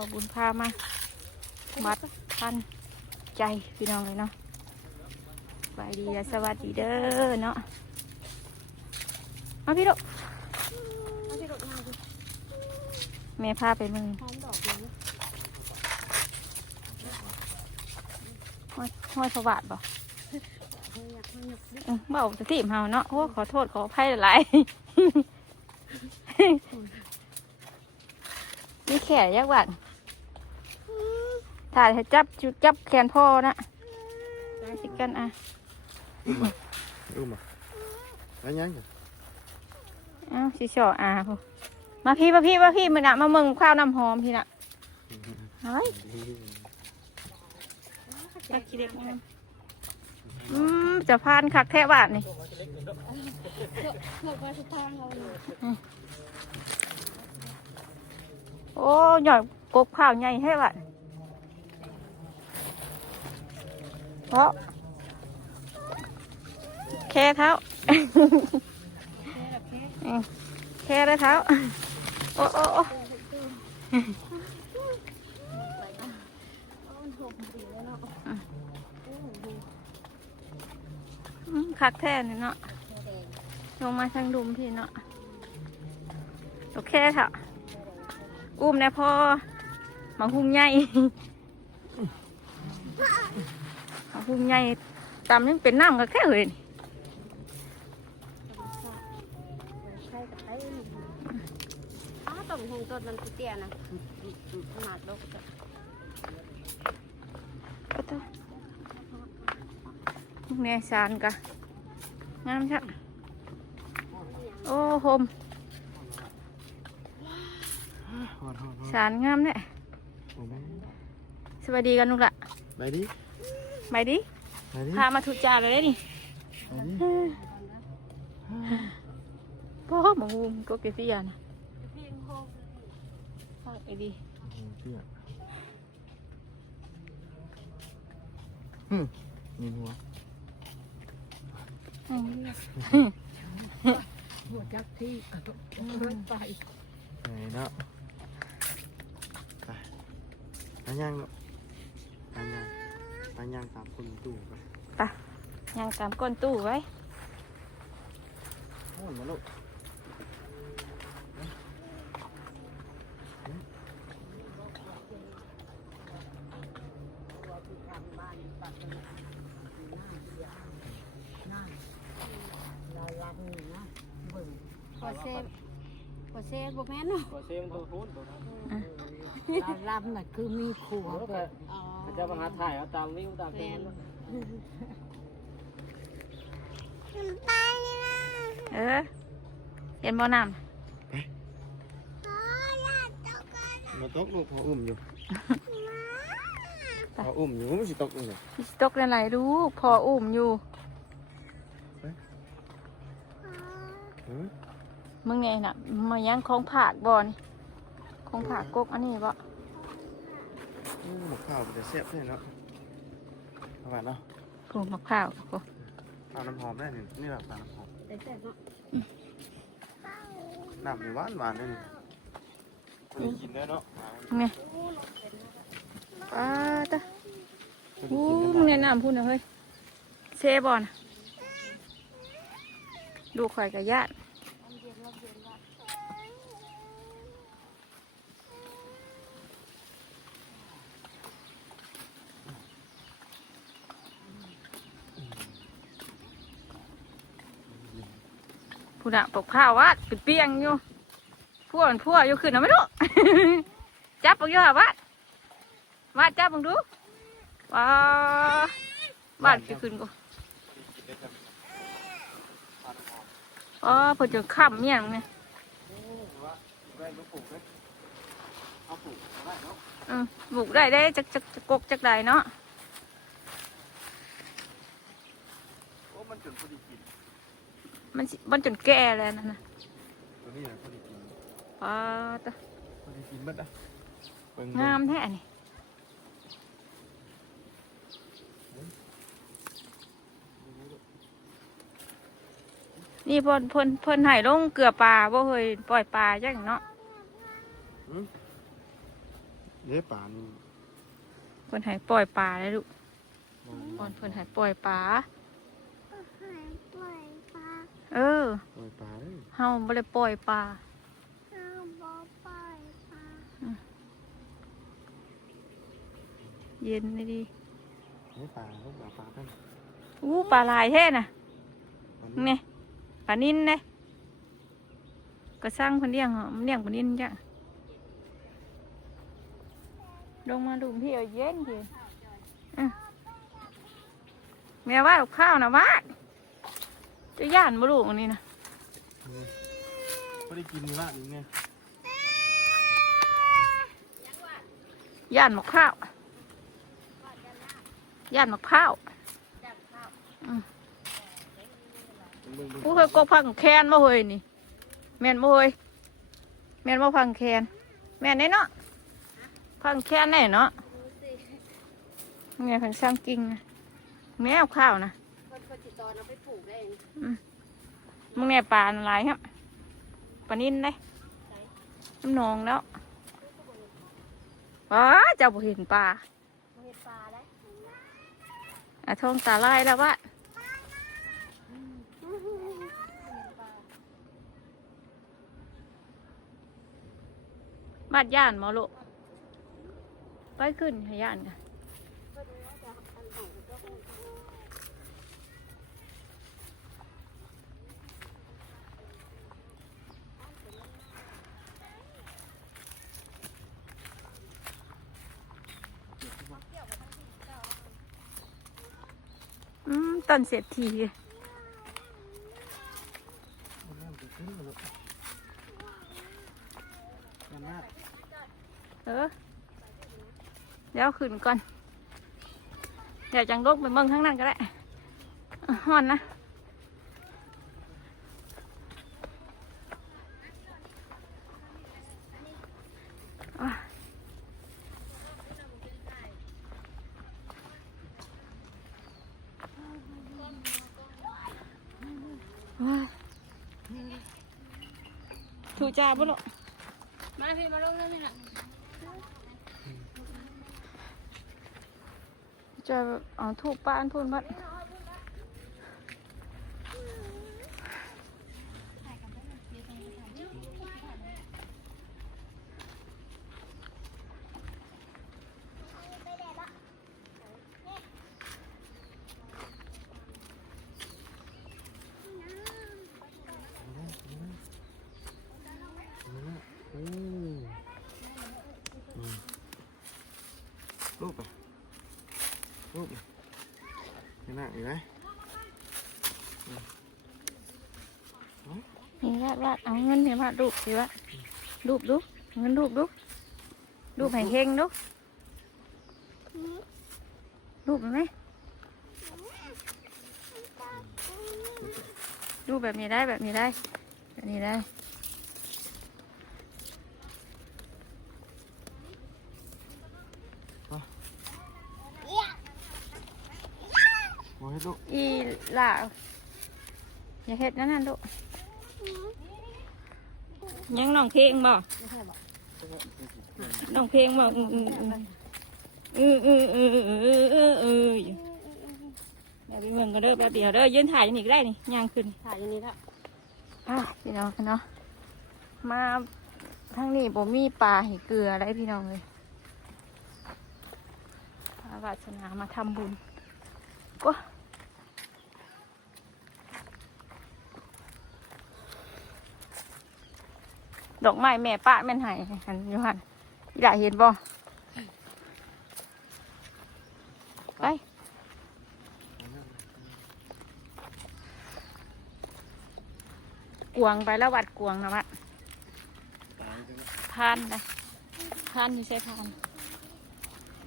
อบุญพามามัดพันใจพี่น้องเลยเนาะไปดีสวัสดีเด้อเนาะมาพี่ลูกแม่พาไปมึงห้อยสวัสดิ์บ่เบาจะถีบเฮาเนาะโอ้ขอโทษขออภัยหลายนี่แขนยักษ์หวานถ่ายให้จับแขนพ่อนะสิกันอ่ะแล้วยังไงอ้าวสิชอพูมาพี่มันอะมาเมืองข้าวน้ำหอมพี่น่ะเฮ้ยจักขี้เด็กนะจะพานคักแท้บาทนี่โอ้หย่อยกบข้าวใหญ่ให้บาทเพราะแค่เท้าแค่ได้เท้าโอ้คักแท้นี่เนาะลงมาทางดุมพี่เนาะโอเคเถอะอุ้มนะพ่อมาหุ้มใหญ่มาหุ้มใหญ่ตำยังเป็นน้ำก็แค่เลยต้นหงต้นมันเตี้ยนะหมากดกจ้ะเนี่ยสารกะงามชักโอ้โหมสารงามเนี่ยสวัสดีกันลูกละไปดิพามาทุจ่าเลยนี่พ่อหมูก็เกษียณฝากไอ้ดีมีหัวหัวจักที่รถไฟไหนเนาะไปย่างเนาะไปย่างตามคนตู้ไปย่างตามก้นตู้ไว้โอ้ยมาลูกพอเซ่บุกแม่เนาะพอเซ่มันตัวพูดลำน่ะคือมีขัวอาจารย์มาหาถ่ายเอาตามนิ้วตามเต็มเห็นบ่น้ำมาตกลูกพออุ้มอยู่พออุ้มอยู่ไม่ใช่ตกเลยตกอะไรลูกพออุ้มอยู่มึงไงน่ะมายังของผักบ่อนี่ของผักกกอันนี้บ่หมกข้าวจะเสียบเลยเนาะประมาณเนาะผูมะพร้าวข้าวน้ำหอมได้นี่แบบน้ำหอมน้ำหวานได้นี่กินได้เนาะไงตามึงเนี่ยน้ำพูดนะเฮ้ยเซบอนดูข่อยกับญาติผู้น่ะปกผ้าวัดเป็นเปียงอยู่พวกอยู่ขึ้นเอาไม่รู้ จับปกอยู่วัดจับมึงดูวัดขึ้นกูพอจะข้ามเมี่ยงเนี่ยบุกได้จะกกจักได้เนาะมันจนแก่แล้วนะตัวนี้นะพอดีกินตาพอดีกินมัดนะงามแท้นี่นี่เพิ่นให้ลงเกลือปลาบ่เคยปล่อยปลาจังเนาะ เลี้ยป่านี่ เพิ่นให้ปล่อยปลาเลยลูกก่อนเพิ่นให้ปล่อยปลาเออ ปล่อยป่าเลย เฮาบ่ได้ปล่อยปลาเย็นเลยดิ เลี้ยป่าลูกป่ากัน อู้ปลาหลายแท้น่ะ นี่ นี่ปลานิ่นเด้ก็สร้างเพิ่นเลี้ยงเหรอมันเลี้ยงปลานิ่นจ้ะลงมาดูพี่เอาเย็นเย็นแม่ว่ากับข้าวนะว่าจะย่านบ่ลูกอันนี้นะ ก็ได้กินละนี่ไง ย่านหมกข้าวย่านหมกข้าวผู้เคยกบพังแคนมาเฮยนี่แม่นมาเฮยแม่นมาพังแคนแม่นได้เนาะพังแคนได้เนาะแม่พังสร้างกิ่งนะแม่เอาข้าวนะ คนติดต่อเราไปปลูกได้ มึงแน่ปลาอะไรครับปลานิ่นได้น้ำนองแล้วว้าเจ้าบ่เห็นปลา เห็ดปลาได้ อะทองตาลายแล้ววะบ้านย่านหมอลูกไปขึ้นให้ย่านกันต้นเศรษฐีเดี๋ยวขึ้นก่อนเดี๋ยวจังลกไปเบิ่งข้างนั้นก็ได้ฮ้อนนะถูจ่าบ่ลูก มาพี่มาลงเรื่องนี้น่ะ จะเอาถูกป้านพูนบัดลูกไปลูกนี่น่ะอยู่ไหม นี่วาดเอาเงินเนี่ยวาดรูปสิวะรูปดูเงินรูปดูรูปให้เฮงดูรูปไหมรูปแบบนี้ได้แบบนี้ได้แบบนี้ได้โอ้ยลูก อีหล่าอย่าเฮ็ดนั่นน่ะลูกยังน้องเพลงบ่น้องเพลงบ่เดี๋ยวไปเมืองก็เด้อแป๊บเดียวเด้อยืนถ่ายอย่างนี้ก็ได้นี่ย่างขึ้น ถ่ายอย่างนี้แล้ว พี่น้องเนาะมาทางนี้บ่มีปลาให้เกลืออะไรพี่น้องเลยพระวาสนามาทำบุญก็ดอกไม้แม่ป้าแม่นใหายหันอยู่หันอยากเห็นบ่ไปกวงไปแล้ววัดกวงนะวะพานนะพานนี่ใช่พาน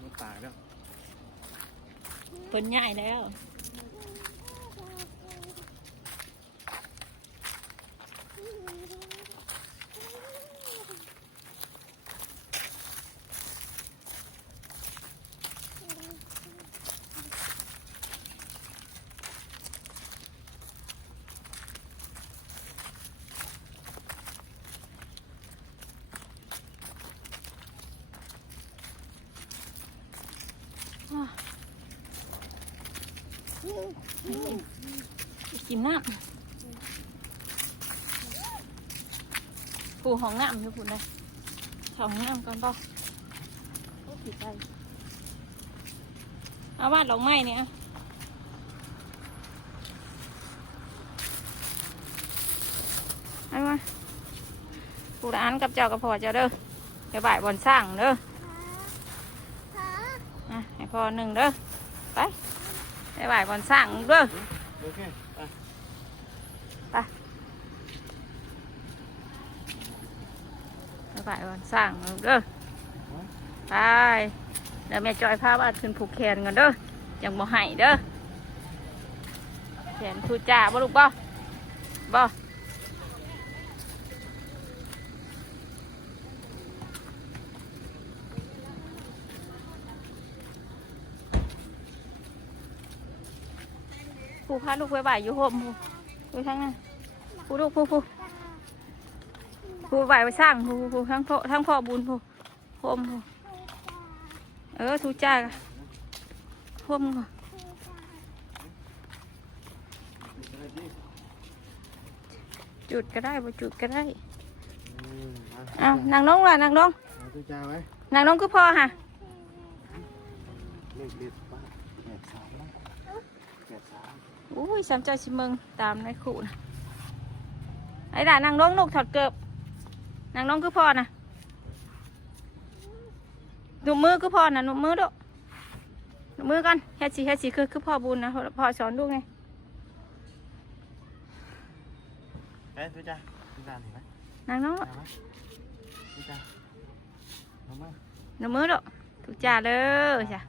มันตายแล้ว เพิ่นใหญ่แล้ว กินน้ำปูห้องน้ำอยู่ปูเลยเข้าห้องน้ำก่อนป่ะผิดใจเอาวาดดอกไม้เนี่ยเอามาปูร้านกับเจ้ากับพ่อเจ้าเด้อไปบ่ายบอนสร้างเด้อให้พ่อหนึ่งเด้อไปบ่ายบอนสร้างเด้อ โอเคไป ไปบ่ายบอนสร้างเด้อไปเดี๋ยวแม่จอยพาบ้านขึ้นผูกแขนกันเด้อยังบ่ให้เด้อแขนทูจ่าบ่ลูกบ่บ่ผู้พาลูกไปบ่ายอยู่โฮมผู้ทั้งนั้นผู้ลูกผู้บ่ายไปสร้างผู้ทั้งพ่อบุญผู้โฮมผู้ทูจ่าโฮมก่อนจุดก็ได้บ่จุดก็ได้เอานางน้องล่ะนางน้อง เอาตัวจ้าไว้ นางน้องคือพ่อฮะ เล็กๆป้าแปดสามนะแปดสาม อุ้ยสามเจ้าชิเมืองตามในขู่นะไอ้ด่านางน้องนกถอดเกือบนางน้องคือพ่อนะหนุ่มมือคือพ่อนะหนุ่มมือด้วยหนุ่มมือกันเฮ็ดสิคือพ่อบุญนะพ่อสอนลูกไง ไปตัวจ้าตัวจ้าเห็นไหม นางน้อง ตัวจ้าลงมา หนุ่มมือด้วยถูกจ่าเด้อจ้ะ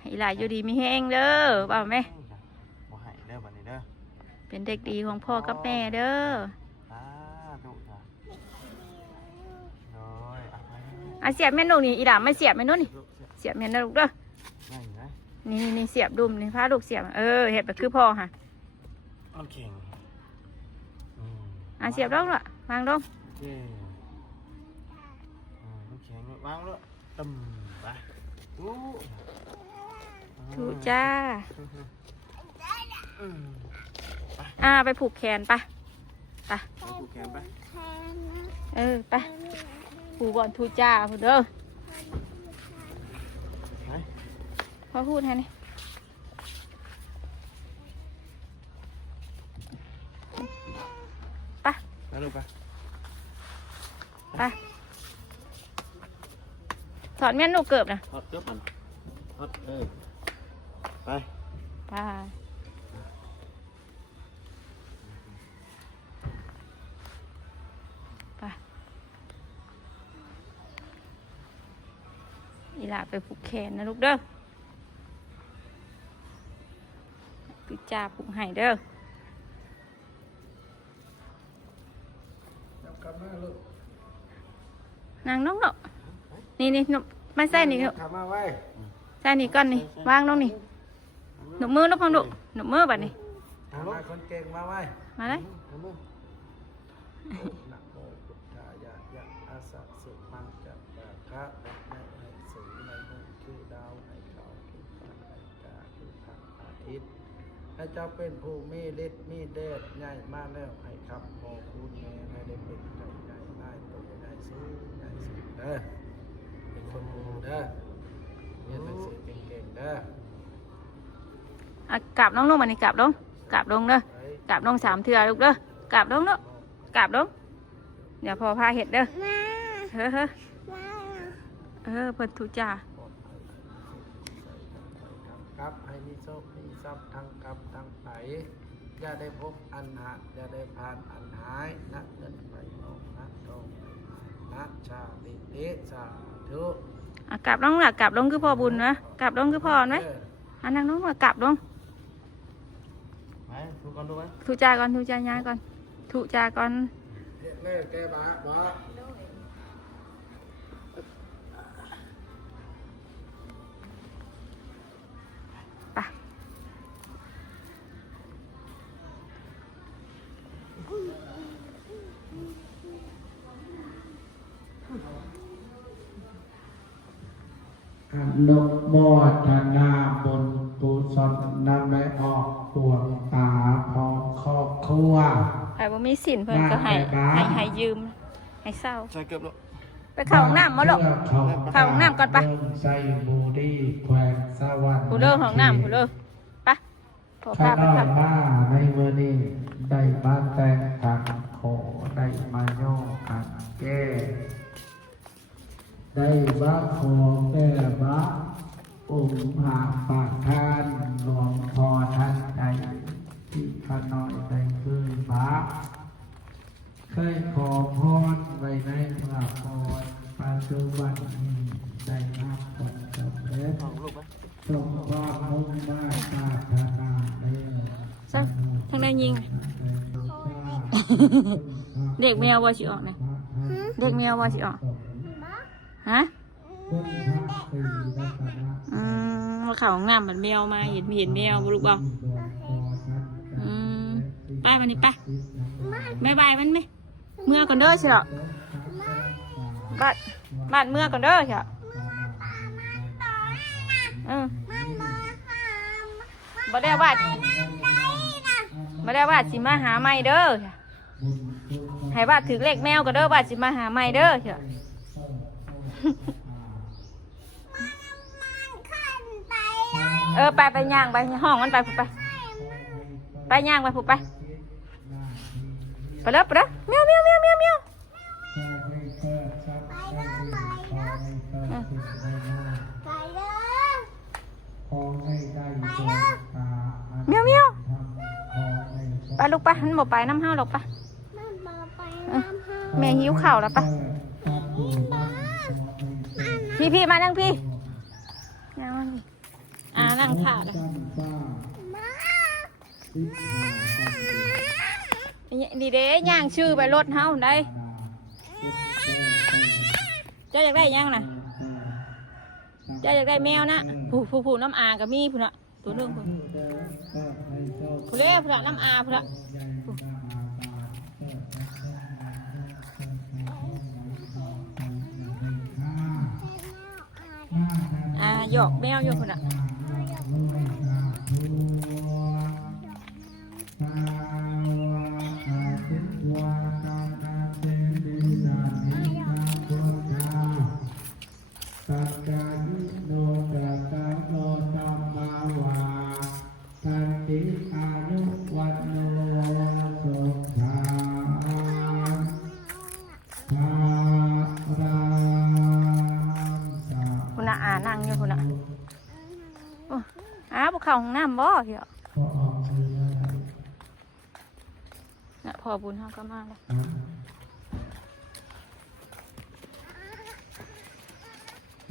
ให้หลายอยู่ดีมีแห้งเด้อบ่าวแม่ บ่ให้เด้อบัดนี้เด้อ เป็นเด็กดีของพ่อกับแม่เด้อ ถูกจ้าโอ้ยเอาไป อ่ะเสียบแม่นกนี่อีด่าไม่เสียบแม่นกนี่ ลูกเสีย เสียบแม่นกเด้อ ง่ายไหม นี่เสียบดุมนี่พาลูกเสียบเห็ดแบบคือพ่อค่ะ เอาเข่ง เสียบลงละวางลง เย้ลูกแข็งวางแล้วตึมไปอู้ ถูจ้า อืม ไปผูกแขนไป เอาผูกแขนไป ไปผูกก่อนถูจ้าผูเด้อ ไป พอพูดให้นี่ไป ไปลูกไป ไปถอดแม่นลูกเกือบนะ ฮอตเกือบมันฮอตไป ไปไปอีหลาไปผูกแขนนะลูกเด้อปิดจ่าผูกให้เด้อ นางน้องเนาะนี่ไม่ใส่นี่ ขับมาไว้ ใส่นี่ก่อนนี่วางลงนี่หนุมือลูกพังดุหนุมือแบบนี้ มาคนเก่งมาไว้ มาเลย นะโมพุทธายะยะอาสะสุมังจะปะคะในสีในมือคือดาวในเขาคือฟ้าในกาคือพระอาทิตย์ให้เจ้าเป็นผู้มีฤทธิ์มีเดชใหญ่มาแล้วให้ขับพอคุณแม่ให้ได้เป็นใจใหญ่ได้ตัวใหญ่สูงใหญ่สุดเด้อเป็นคนมูเด้อเรียนหนังสือเก่งๆเด้อก ราบน้องลงมานี่กราบลงเด้อกราบลง3 เทื่อลูกเด้อกราบลงเนาะกราบลงเดี๋ยวพอพาเห็ดเด้อเฮ้อเพิ่นทุจ่า กับให้มีโชคมีทรัพย์ทั้งกับทั้งไหลอย่าได้พบอันหาอย่าได้ผ่านอันหายนักเงินไหลออกนักทองไหลนักชาติเตสาธุ กราบลงล่ะกราบลงคือพ่อบุญนะกราบลงคือพ่อไหมนางน้องมากราบลง ไปดูก่อนดูไหม ทุจ่าก่อนทุจ่าย้ายก่อนทุจ่าก่อน เล่แกบ้าบ้า ไป อนุโมทนาบุญกุศลนำไปออก ปวงตาของครอบครัว ใครบ่มีสินเพิ่นก็ให้ยืมให้เศร้า ใช่เกือบแล้ว ไปเข้าห้องน้ำมาลูก เข้าห้องน้ำก่อนปะ ใส่บูดีแขวงสวรรค์ ผู้เลิกห้องน้ำผู้เลิกไปขอ ข้า พาไป น้อ ครับ มาในมื้อนี้ได้มาแต่งขันโขได้มาย่อขันแก้ได้บ้าโคแก้บ้าองค์หาปากทานหลวงพ่อท่านใดที่ข้าน้อยได้คือบ้าเคยขอพรไว้ในเมื่อก่อนปัจจุบันนี้ได้รับผลสำเร็จ เอาลูกไป สมความมุ่งมั่นปรารถนาเด้อ ซะทางใดยิง เด็กแมวว่าสิออกนะเด็กแมวว่าสิออกฮะว่าเขาห้องน้ำมันแมวมาเห็นแมวบ่ลูกบ่ไปมันนี่ไปบายมันไหมเมื่อก่อนเด้อสิหรอบ้านเมื่อก่อนเด้อสิหรอบ่ได้ว่าสิมาหาไม่เด้อให้บาดถือเลขแมวก็เด้อบาดสิมาหาไม่เด้อเถอะไปย่างไปห้องมันไปผูกไปย่างไปผูกไปแล้วเมียวไปลูกไปมันบอกไปน้ำห้าวหรอกไปแม่หิวข่าวแล้วปะพี่มานั่งพี่นั่งข่าวเลยดีเด้ย่างชื่อไปรถเฮาได้เจ้าอยากได้ย่างน่ะเจ้าอยากได้แมวนะผู้น้ำอากับมีผู้น่ะตัวนึงผู้เล่ผู้น้ำอาผู้น่ะหยอกแมวอยู่คนน่ะนั่งอยู่คนน่ะพวกเขาห้องน้ำบ่เหรอน่ะพอบุญเขาก็มาแล้ว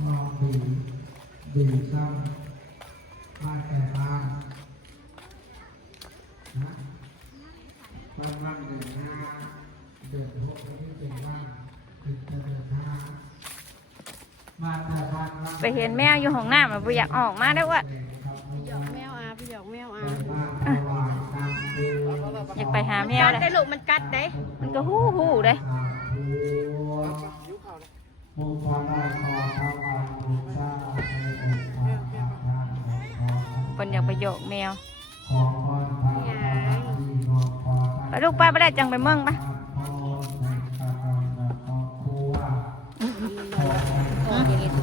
มองดีซ้ำมาแต่บ้านนะบ้านเดินหน้าเดินหกนี่เป็นบ้านถึงจะเดินหน้าไปเห็นแมวอยู่ห้องน้ำแบบอยากออกมาได้วะหยอกแมวอาไปหยอกแมวอาอยากไปหาแมวเลย ได้ลูกมันกัดได้ มันก็ฮู้เลยคนอยากไปโยกแมวไปลูกไปไม่ได้จังไปเมืองปะ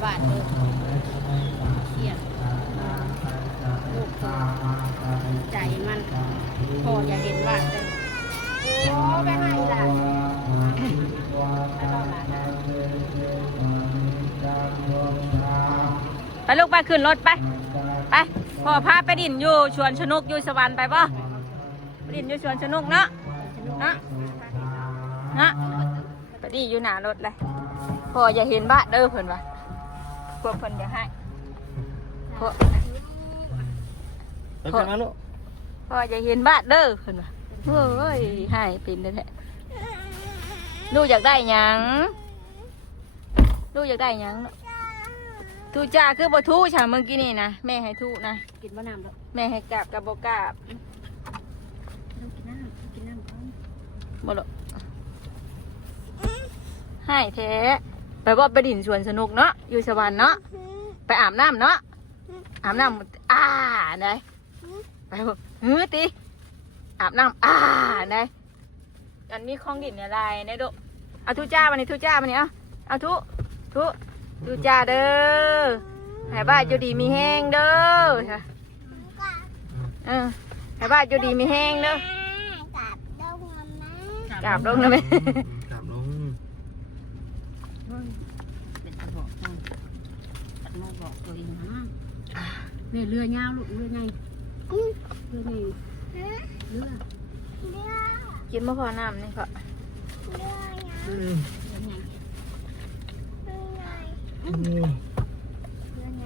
บ้านเลยเขียนลูกใจมันพออย่าเห็นบ้านเลยโอ้ไปให้หลานไปลูกไปขึ้นรถไปพ่อพาไปดินอยู่ชวนสนุกอยู่สวรรค์ไปป่ะดินอยู่ชวนสนุกเนาะไปดิอยู่หน้ารถเลยพ่ออย่าเห็นบ้านเด้อเพิ่นว่าพวกเพิ่นอย่าให้พ่ออย่าเห็นบ้านเด้อเพิ่นว่าเฮ้ยให้เป็นแท้ลูกอยากได้หยังทูจ่าคือบ่ทูฉันเมื่อกี้นี่นะแม่ให้ทูนะ กินมะนาวแล้ว แม่ให้กราบกับบ่กราบ ต้องกินน้ำก่อน บ่หรอกให้แท้ไปว่าไปดินสวนสนุกเนาะอยู่สวรรค์เนาะไปอาบน้ำเนาะอาบน้ำได้ ไปบ่ติอาบน้ำได้อันนี้ของดินเนี่ยลายในดุเอาทุจ้ามานี่ทุจ้ามานี่เอาทุจ้าเด้อให้บ้านอยู่ดีมีแห้งเด้อให้บ้านอยู่ดีมีแห้งเด้อกราบลงนะแม่ กราบลง เป็นตะบอกตัดมาบอกตัวเองนะเนี่ยเรือยาวลูกเรือไงเรือไงเรือ กินมะพร้าวน้ำนี่ค่ะ อืม เรือไง อืม เรือไง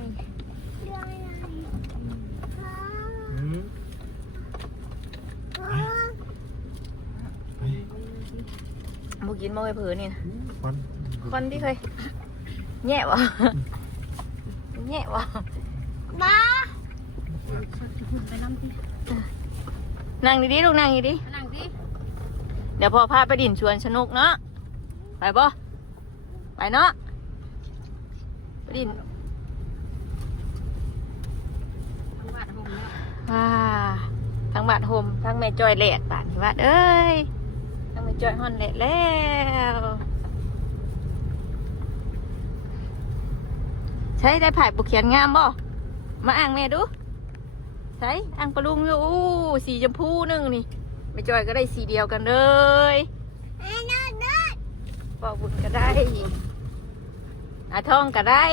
อืมไป บุกินมะเผือนี่นะ ควัน คนที่เคยแง่วะแง่วะ ไปนั่งที่ นั่งดีๆลูกนั่งดี ไปนั่งที่ ๆเดี๋ยวพ่อพาไปดินชวนสนุกเนาะไปบ่ไปเนาะไปดิน ทั้งวัดหงเนี่ย ว้าทั้งบาดโฮมทั้งแม่จอยแหลดบาดนี่บาดเอ้ยทั้งแม่จอยฮอนแหลดแล้วใช้ได้ผ่ายบุกเขียนงามบ่มาอ่างแม่ดูใช้อ่างปลาลุงอยู่อู้สีชมพูนึงนี่แม่จอยก็ได้สีเดียวกันเลยบอกบุญก็ได้อาทองก็ได้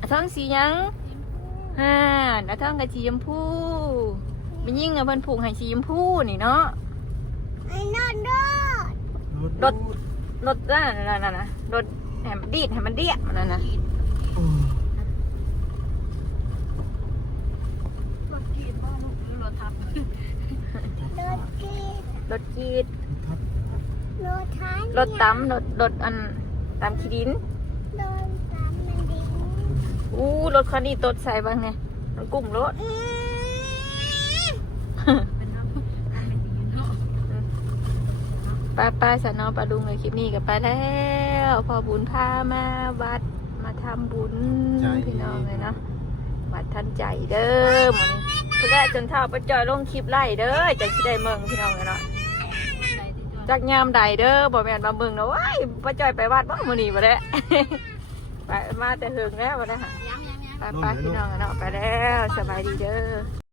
อาทองสีหยังอาทองกับสีชมพูไปยิ่งเพิ่นผูกให้สีชมพูนี่เนาะรถนั่นนะรถแหมดีดให้มันเดียดมันนั่นนะ อืม รถกีดบ้านลูกหรือรถทับ รถกีด ครับ รถตำรถอันตำขี้ดินอู้รถคันนี้ตดใส่บ้างเนี่ยมันกุ้มรถ เป็นน้ำเป็นสีเนาะ ไปสนอปลาดุงเลยคลิปนี้ก็ไปแล้วพอบุญพามาวัดมาทำบุญพี่น้องเลยเนาะวัดทันใจเด้อหมันเพื่อจนเท่าไปจอยลงคลิปไล่เด้อจะชิได้เมืองพี่น้องเลยเนาะจากยามใดเด้อบ่แม่นมาเมืองเนาะว้ายป้าจอยไปวัดบ้างมื้อนี้บ่ได้ ไปมาแต่เฮิงแล้วบ่ได้ค่ะ ยัง ไปพี่น้องเนาะไปแล้วสบายดีเด้อ